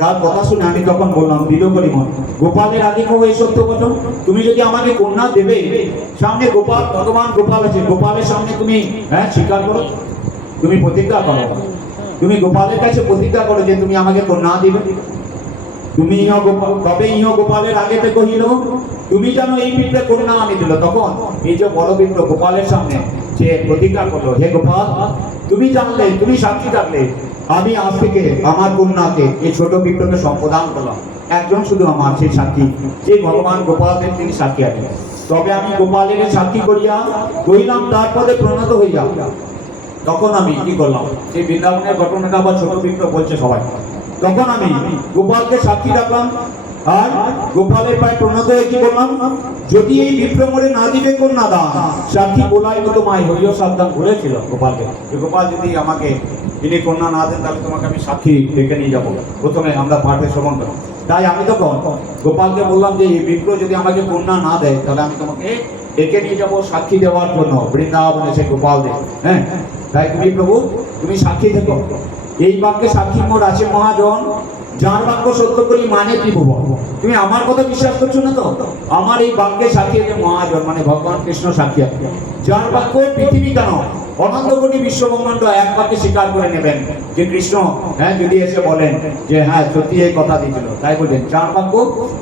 তার কথা শুনে আমি তখন বললাম, দিল মন গোপালের আগে কেউ এই সত্য বচন তুমি যদি আমাকে কন্যা দেবে, সামনে গোপাল, ভগবান গোপাল আছে, গোপালের সামনে তুমি হ্যাঁ স্বীকার করো। তুমি প্রতিজ্ঞা করো। তুমি গোপালের কাছে প্রতিজ্ঞা করো যে তুমি আমাকে কন্যা দিবে। তুমি ইহ গোপাল তবে ইহ গোপালের আগেতে কহিল, তুমি জানো এই পিঁপড়ে কন্যা আমি দিল। তখন এই যে বড় পিঁপড়ে গোপালের সামনে যে প্রতিজ্ঞা করল, হে গোপাল, তুমি জানলে, তুমি সাক্ষী থাকলে আমি আজ থেকে আমার কন্যাকে, এই ছোট পিঁপড়কে সম্প্রদান করলাম। একজন শুধু আমার সেই সাক্ষী, যে ভগবান গোপালদের তিনি সাক্ষী আছেন। তবে আমি গোপালের সাক্ষী করিয়া কইলাম তারপরে প্রণত হইয়া তখন আমি কি করলাম? সেই বৃন্দাবনের ঘটনাটা আবার ছোট বিপ্লব বলছে সবাই। তখন আমি গোপালকে সাক্ষী রাখলাম আর গোপালের পায়ে প্রণত হয়ে কি বললাম যদি এই বিপ্লবরে না দিবে কন্যা দা সাক্ষী বলাই মতো মাই হরিও সাবধান বলেছিল গোপালকে। গোপাল যদি আমাকে তিনি কন্যা না দেন, তাহলে তোমাকে আমি সাক্ষী ডেকে নিয়ে যাব। প্রথমে আমরা পাঠে শ্রবণ করো তাই আমি তখন গোপালকে বললাম যে, এই বিপ্লব যদি আমাকে কন্যা না দেয়, তাহলে আমি তোমাকে ডেকে নিয়ে যাব সাক্ষী দেওয়ার জন্য বৃন্দাবনে সে গোপাল দেব। হ্যাঁ? তাই তুমি প্রভু, তুমি সাক্ষী থেকো। এই বাক্যে সাক্ষী মোর আছে মহাজন। যার বাক্য সত্য করি মানে ত্রিভুবন তুমি আমার কথা বিশ্বাস করছ না তো? আমার এই বাক্যে সাক্ষী আছে মহাজন মানে ভগবান কৃষ্ণ সাক্ষী আছে যার বাক্য পৃথিবী কেন? অনন্ত কোটি বিশ্বব্রহ্মাণ্ড এক বাক্যে স্বীকার করে নেবেন যে কৃষ্ণ হ্যাঁ যদি এসে বলেন যে হ্যাঁ সত্যি এই কথা দিয়েছিল। তাই বলছেন, যার বাক্য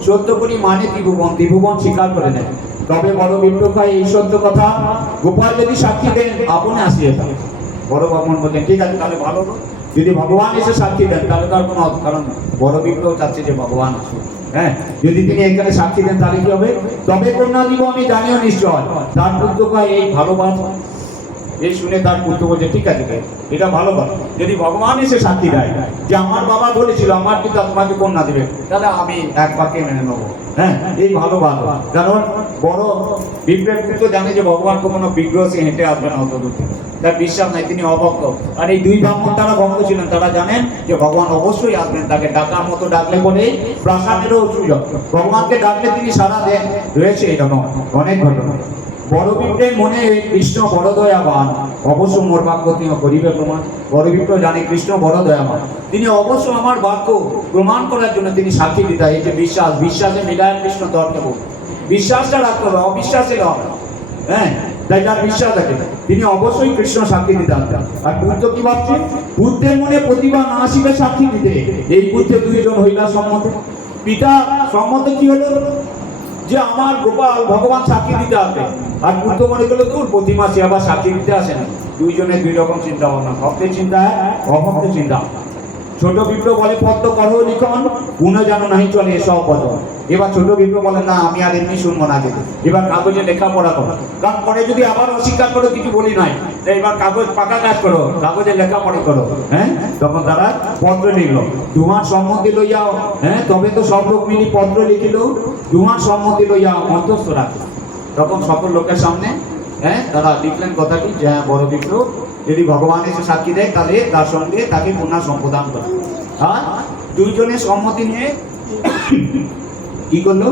সত্য করি মানে ত্রিভুবন ত্রিভুবন স্বীকার করে নেন। তবে বড় বিপ্লবাই এই সত্য কথা। গোপাল যদি সাক্ষী দেন, আপনি আসিয়ে যান। বড় ভগবান বলছেন ঠিক আছে, তাহলে ভালো। যদি ভগবান এসে সাক্ষী দেন তাহলে তার কোনো কারণ বড় বিপ্লব চাচ্ছে যে ভগবান আসুক। হ্যাঁ? যদি তিনি এখানে সাক্ষী দেন তাহলে কি হবে? তবে কন্যা দিব আমি জানিও নিশ্চয় তার পুত্র এই ভালোবাসা এই শুনে তার পুত্র বলছে ঠিক আছে ভাই, এটা ভালো কথা। যদি ভগবান এসে সাক্ষী দেয় যে আমার বাবা বলেছিল আমার পিতা তোমাকে কন্যা দিবে তাহলে আমি এক বাক্যে মেনে নেব। হ্যাঁ? এই ভালো ভালো কারণ বড় বিপ্লবের পুত্র জানে যে ভগবান কখনো বিগ্রহ সে হেঁটে আসবে না অত দূর। তার বিশ্বাস নাই তিনি অভক্ত। আর এই দুই ব্রাহ্মণ তারা ভক্ত ছিলেন, তারা জানেন যে ভগবান অবশ্যই আসবেন, তাকে ডাকার মতো ডাকলে পরে প্রাসাদেরও সুযোগ ভগবানকে ডাকলে তিনি সারা দেন, রয়েছে এরকম অনেক ঘটনা। বড় বিপ্রের মনে কৃষ্ণ বড় দয়াবান অবশ্য মোর বাক্য তিনি করিবে প্রমাণ। বড় বিপ্র জানে কৃষ্ণ বড় দয়াবান তিনি অবশ্য আমার বাক্য প্রমাণ করার জন্য তিনি সাক্ষী দিতা, এই যে বিশ্বাস, বিশ্বাসে মিলায় কৃষ্ণ বল বিশ্বাসটা রাখতে হবে, অবিশ্বাসে হ্যাঁ? তাই তার বিশ্বাস আছে তিনি অবশ্যই কৃষ্ণ সাক্ষী দিতে আর বুদ্ধ কি ভাবছে? বুদ্ধের মনে প্রতিভা না আসিবে সাক্ষী দিতে। এই বুদ্ধে দুইজন হইলা সম্মত। পিতা, সম্মত কি হলো? যে আমার গোপাল ভগবান সাক্ষী দিতে আসবে। আর বুদ্ধ মনে করল, তোর প্রতিমা সে আবার সাক্ষী দিতে আসে না। দুইজনে দুই রকম চিন্তা ভাবনা ভক্তের চিন্তা অভক্তের চিন্তা। ছোট বিপ্লব বলে পদ্ম করো লিখন, গুণে যেন নাহি চলে এসব পদ এবার ছোট বিপ্লব বলে, না, আমি আর এমনি শুনব না যেতে এবার কাগজে লেখাপড়া করো। কারণ পরে যদি আবার অস্বীকার করো, কিছু বলি নাই। এবার কাগজ পাকা কাজ করো, কাগজে লেখাপড়া করো হ্যাঁ? তখন তারা পত্র লিখলো। তোমার সম্মতি লইয়া হ্যাঁ তবে তো সব লোক মিলি পত্র লিখিল। তোমার সম্মতি লইয়া মধ্যস্থ রাখল। তখন সকল লোকের সামনে হ্যাঁ তারা লিখলেন কথাটি যে হ্যাঁ বড় বিপ্লব যদি ভগবান এসে সাক্ষী দেয়, তাহলে তার সঙ্গে তাকে কন্যা সম্প্রদান করে। আর দুইজনের সম্মতি নিয়ে কি করল?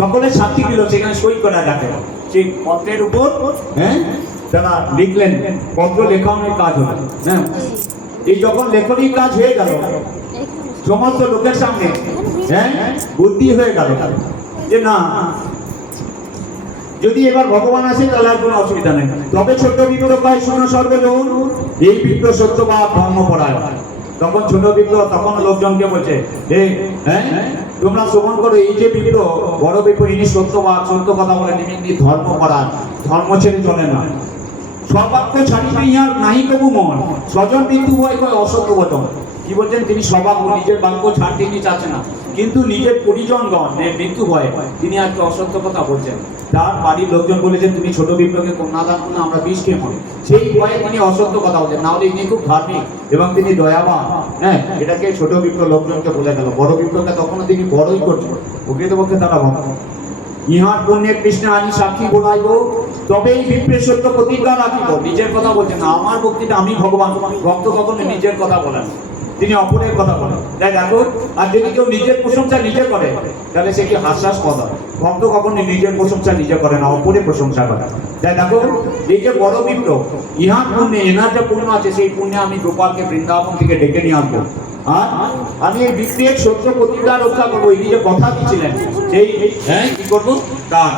সকলের সাক্ষী দিল, সেখানে সই করা ডাকে সেই পত্রের উপর হ্যাঁ তারা লিখলেন, পত্র লেখনের কাজ হলো। হ্যাঁ এই যখন লেখনির কাজ হয়ে গেল, সমস্ত লোকের সামনে হ্যাঁ বুদ্ধি হয়ে গেল। যে না যদি এবার ভগবান আসে, তাহলে আর কোনো অসুবিধা নেই। তবে ছোট বিপ্লব কয় শূন্য সর্বজন এই বিপ্লব সত্য বা ধর্ম পড়ায় তখন ছোট বিপ্লব, তখন লোকজনকে বলছে, এ হ্যাঁ তোমরা শ্রবণ করো, এই যে বিপ্লব, বড় বিপ্লব, ইনি সত্যবাদ, সত্য কথা বলেন, ইনি ধর্ম পড়ান ধর্ম ছেড়ে চলে না। সবাক্য ছাড়িবে নাহি কবু মন। স্বজন মৃত্যু হয় কয়, অসত্য বচন। কি বলছেন? তিনি সবাক্য নিজের বাক্য ছাড়তে তিনি চাচ্ছেন না। কিন্তু নিজের পরিজনগণ মৃত্যু ভয় তিনি আজকে অসত্য কথা বলছেন। তার বাড়ির লোকজন বলেছেন তুমি ছোট বিপ্লবকে কন্যাদান করলে আমরা বিষ খেয়ে মরি সেই ভয়ে তিনি অসত্য কথা বলছেন। না হলে ইনি খুব ধার্মিক এবং তিনি দয়াবান। হ্যাঁ এটাকে ছোট বিপ্লব লোকজনকে বলে গেল। বড় বিপ্লবকে তখনও তিনি বড়ই করছেন। প্রকৃতপক্ষে তারা ভক্ত ইহার পুণ্যে কৃষ্ণ আমি সাক্ষী বলাইব। তবে এই বিপ্রের সত্য প্রতিজ্ঞা রাখিব। নিজের কথা বলছেন আমার বক্তৃতা আমি ভগবান। ভক্ত কখনো নিজের কথা বলেন। তিনি অপরের কথা বলেন। তাই দেখো আর যদি কেউ নিজের প্রশংসা নিজে করে তাহলে সে কি হাস্যাস কথা ভক্ত কখনো নিজের প্রশংসা নিজে করে না অপরের প্রশংসা করে? তাই দেখো এই যে বড় বিপ্র ইহার পুণ্যে এনার যে পুণ্য আছে সেই পুণ্যে আমি গোপালকে বৃন্দাবন থেকে ডেকে নিয়ে আসব আর আমি এই বিক্রিয়ের সত্য প্রতিজ্ঞা রক্ষা করব। এই যে কথা দিচ্ছিলেন সেই হ্যাঁ? কি করব? তার